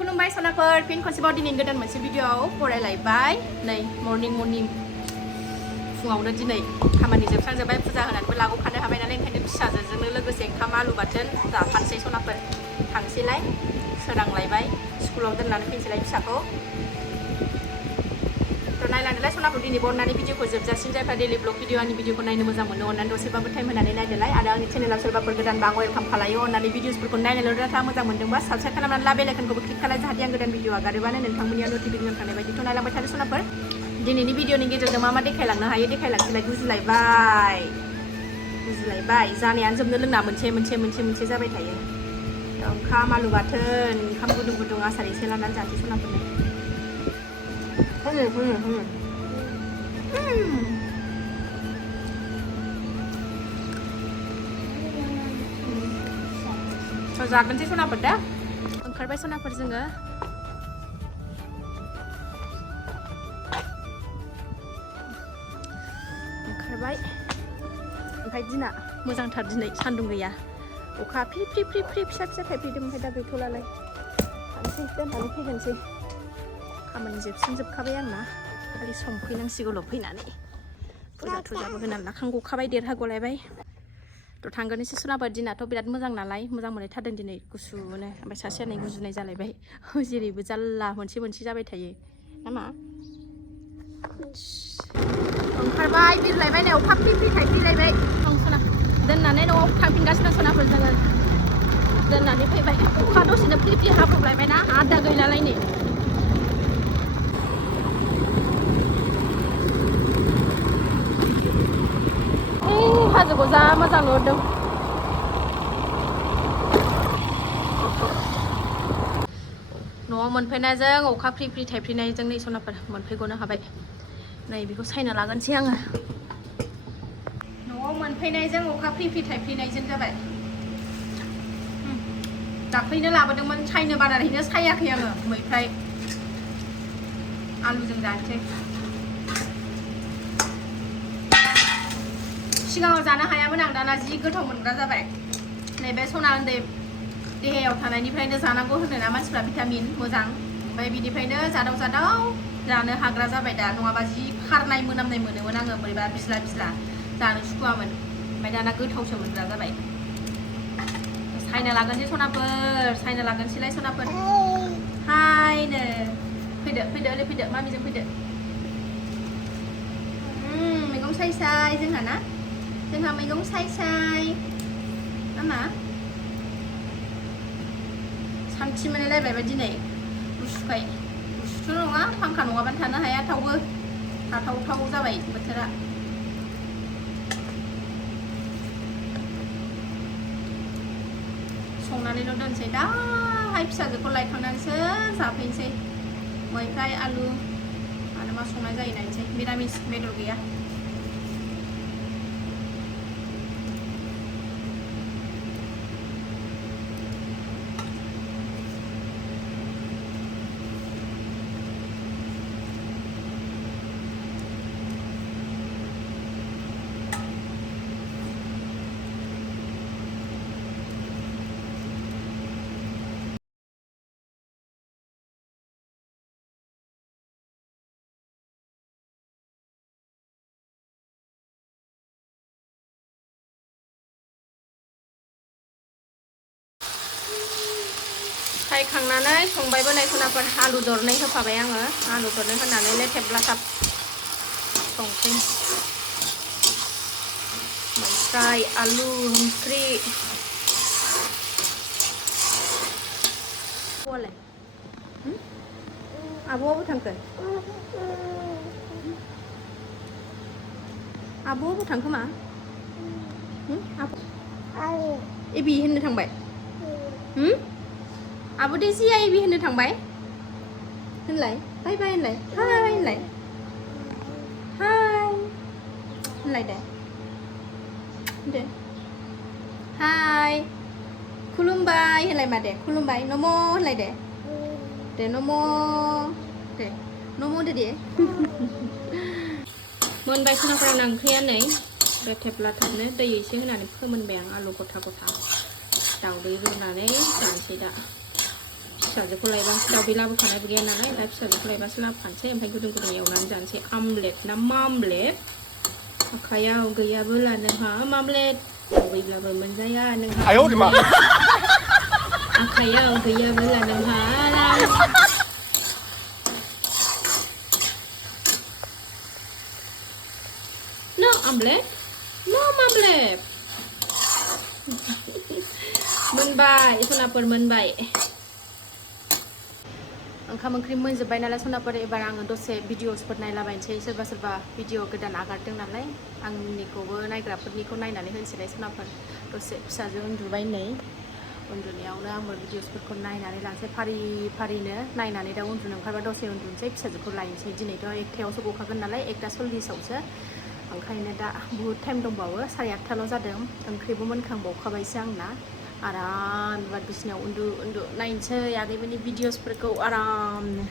खुलुमबाय सनाफोर फिन खनसेबाव दिनै गोदान मोनसे भिडिअआव फरायलायबाय नै मर्निं फुङावनो दिनै खामानि जोबस्रांजोब्बाय फुजा होनानैबो लाग'खानो हाबाय नालाय ओंखायनो फिसाजोजोंनो लोगोसे ओंखाम आलु बाथोन जाफानोसै सनाफोर थांसैलाय सोरांलायबाय स्कुलाव दोननानै फैनोसैलाय फिसाखौ थ' नायलांदोलाय सनाफोर दिनै अननानै भिडिअखौ जोबजासिम जायफ्रा डेलि ब्लग भिडिअ आंनि भिडिअखौ नायनो मोजां मोनो अननानै दसेबाबो टाइम होनानै नायदोलाय आरो आंनि चेनेलाव सोरबाफोर गोदानबा आं वेलकाम खालायो अननानै भिडिअसफोरखौ नायनायल' डाटा मोजां मोनदोंबा साबस्क्राइब खालामनानै ला बेल आइकनखौबो क्लिक खालाय जाहाथे आं गोदान भिडिअ आगारोबानो नोंथांमोननिया नटिफिकेसन थानाय बायदिथ' नायलांबाय थादो सनाफोर दिनैनि भिडिअनि गेजेरजों मा देखायलांनो हायो देखायलांसैलाय गुजिलायबाय जानायानो जोबनो लोंना मोनसे जाबाय थायो ओंखाम आलु बाथोन ओंखाम गुदुं आसार एसे लानानै जानोसै सनाफोरनो जागोनसै सनाफोर दा ओंखारबाय सनाफोर जोङो ओंखारबाय ओमफ्राय दिना मोजांथार दिनै सान्दुं गैया अखा फ्रि फिसा थाइफ्रिदों ओमफ्राय दा गैथ'लालाय थांसै दोननानै फैगोनसै खामानि जोबखाबाय आंना खालि संफैनांसिगौल' फैनानै फुजाबो होनानै लाखां गखाबाय देरहागलायबाय थ' थांगोन एसे सनाफोर दिनाथ' बिराद मोजां नालाय मोजां मोनलायथारदों दिनै गुसुनो ओमफ्राय सासेया नै गुजुनाय जालायबाय जेरैबो जाल्ला मोनसे जाबाय थायो नामा ओंखारबाय बिरलायबाय नै अखा फ्रि थाइफ्रिलायबाय दोननानै न'आव थांफिनगासिनो सनाफोर जोङो दोननानै फैबाय अखा दसेनो फ्रि हाब्रबलायबाय ना आदा गैलालाय नै हाजोखौ जा मोजां नुहुरदों न'आव मोनफैनायजों अखा फ्रि थाइफ्रिनायजों नै सनाफोर मोनफैग'नो हाबाय नै बेखौ सायना लागोनसै आङो न'आव मोनफैनायजों अखा फ्रि थाइफ्रिनायजों जाबाय दाख्लैनो लाबोदोंमोन सायनो बानानैनो सायाखै आङो मैफ्राय आलुजों जानोसै सिगाङाव जानो हायामोन आं दाना जि गोथाव मोनग्रा जाबाय नैबे सना उन्दै देहायाव थानायनिफ्रायनो जानांगौ होनोना मानसिफ्रा भिटामिन मोजां ओमफ्राय बिनिफ्रायनो जादाव जानो हाग्रा जाबाय दा नङाबा जि खारनाय मोनामनाय मोनोमोन आङो बोरैबा बिज्ला जानो सुखुवामोन ओमफ्राय दाना गोथावसो मोनग्रा जाबाय सायना लागोनसै लागोनसैलाय सनाफोर हायनो फैदो ओरै फैदो मामिजों फैदो मैगं सायसाय जोंहा मैगं सायसाय नामा सान्थि मोनलायलायबाय दिनै गुसुथ' नङा फांखा नङाबानो थानो हाया थाथाव जाबाय बोथोरा संनानैल' दोनसै दाहाय फिसाजोखौ लायखांनानैसो जाफैनोसै मैफ्राय आलु आरो मा संनाय जायो नायनोसै मिरामिस बेदर गैया सायखांनानै संबायबो नै सनाफोर आलु दरनै होफाबाय आङो आलु दरनै होनानै लेथेब लाथाब संसै मैफ्राय आलु ओंख्रि आब'आबो थांखो मा एबि होननो थांबाय आब' देजिया एबि होननो थांबाय होनलाय बाय होनलाय हाय होनलाय दे हाय खुलुमबाय होनलाय मा दे खुलुमबाय नम' होनलाय दे नम' दे मोनबाय सनाफोर आंना ओंख्रिया नै लेथेब लाथाबनो दै एसे होनानै फोमोनबाय आं आलु गथा दाउदै रुनानै जानोसै दा फिसाजोखौ लायबा दाउदै लाबोखानायबो गैया नालाय दा फिसाजोखौ लायबासो लाबोखानोसै ओमफ्राय गुदुं गुदुं एवनानै जानोसै आमलेट ना मामलेट आखायाव गैयाबोला नोंहा मामलेट लुबैब्लाबो मोनजाया नोंहा आखायाव गैयाबोला नोंहा No omelette No omelette मोनबाय सनाफोर मोनबाय ओंखाम ओंख्रि मोनजोब्बाय नालाय सनाफोर एबार आङो दसे भिडिअसफोर नायलाबायनोसै सोरबा सोरबा भिडिअ गोदान आगारदों नालाय आंनिखौबो नायग्राफोरनिखौ नायनानै होनोसैलाय सनाफोर दसे फिसाजो उन्दुबाय नै उन्दुनायावनो आंबो भिडिअसफोरखौ नायनानै लानोसै फारि फारिनो नायनानै दा उन्दुनो ओंखारबा दसे उन्दुनोसै फिसाजोखौ लायनोसै दिनैथ' 1थायावसो गखागोन नालाय 1:40आवसो ओंखायनो दा बुहुद टाइम दंबावो 8:30 जादों ओंख्रिबो मोनखांबावखाबायसो आंना आराम एबार बिसिनायाव उन्दु उन्दु नायनोसै आगैमोननि भिडिअसफोरखौ आरामनो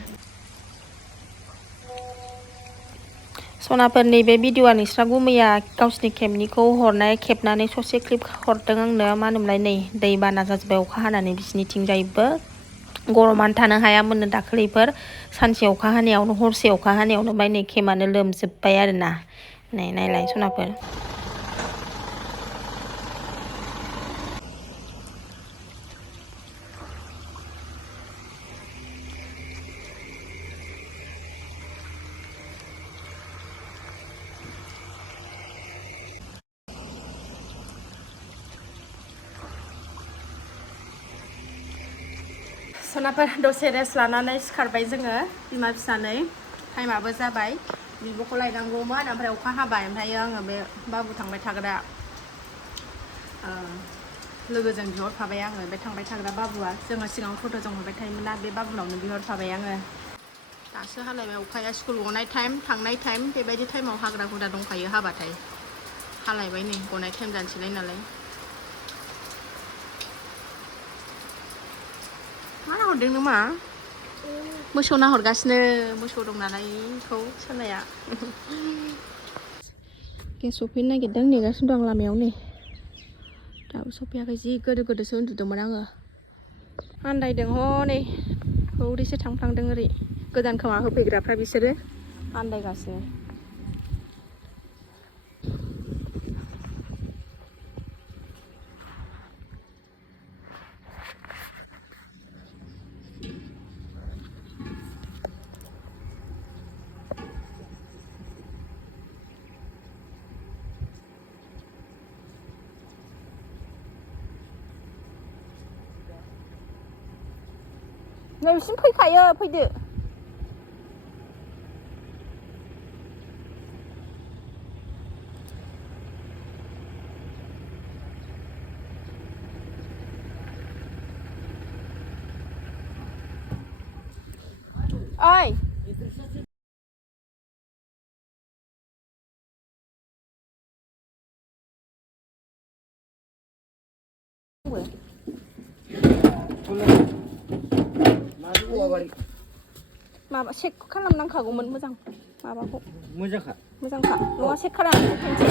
सनाफोरनि बे भिडिअआ नोंस्रा गुमैया गावसिनि केम्पनिखौ खेबनानै ससे क्लिप हरदों आंनो मा होनोमोनलाय नै दै बाना जाजोब्बाय अखा हानानै बिसिनिथिंजायबो गरमानो थानो हायामोननो दाखालिफोर सानसे अखा हानायावनो हरसे अखा हानायावनो ओमफ्राय नै केम्पआनो लोमजोब्बाय आरोना नै नायलाय सनाफोर सनाफोर दसे रेस्ट लानानै सिखारबाय जोङो बिमा फिसानै टाइमाबो जाबाय बिब'खौ लायनांगौमोन ओमफ्राय अखा हाबाय ओमफ्राय आङो बे बाबु थांबाय थाग्रा लोगोजों बिहरफाबाय आङो बे थांबाय थाग्रा बाबुआ जोङो सिगाङाव टट'जों हरबाय थायोमोन ना बे बाबुनावनो बिहरफाबाय आङो दासो हालायबाय अखाया स्कुल गनाय टाइम थांनाय टाइम बेबायदि टाइमाव हाग्रा हुदा दंखायो हाबाथाय हालायबाय नै गनाय टाइम जानोसैलाय नालाय मा नाहरदों नों मा मोसौ नाहरगासिनो मोसौ दं नालाय बेखौ सोनाया गेस सफैनो नागिरदों नेगासिनो दं लामायाव नै दाबो सफैयाखै जि गोदो गोदोसो उन्दुदोंमोन आङो आन्दायदों हनै हौरैसो थांफ्लांदों ओरै गोदान खोमा होफैग्राफ्रा बिसोरो आन्दायगासिनो नै बिसिम फैखायो फैदो ओइ माबा चेक खालामनांखागौमोन मोजां माबाखौ मोजांखा नङा चेक खालामनांगौ खनसे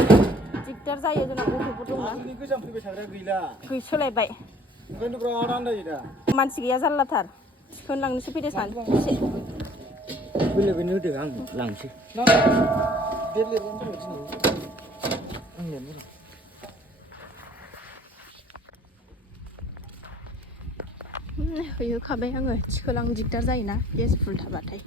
दिगदार जायो जोंना गथ'फोर दंना गोजान फैबाय थाग्रा गैला सोलायबाय ओंखायनो बिराद आन्दायो दा मानसि गैया जारलाथार थिखोनलांनोसो फैदो सान बेलेगैनो होदो आं लांसै डेट लिरबानो जाबाय दिनै आं लिरनो होखाबाय आङो थिखोलांनो दिगदार जायोना गेस फुल थाबाथाय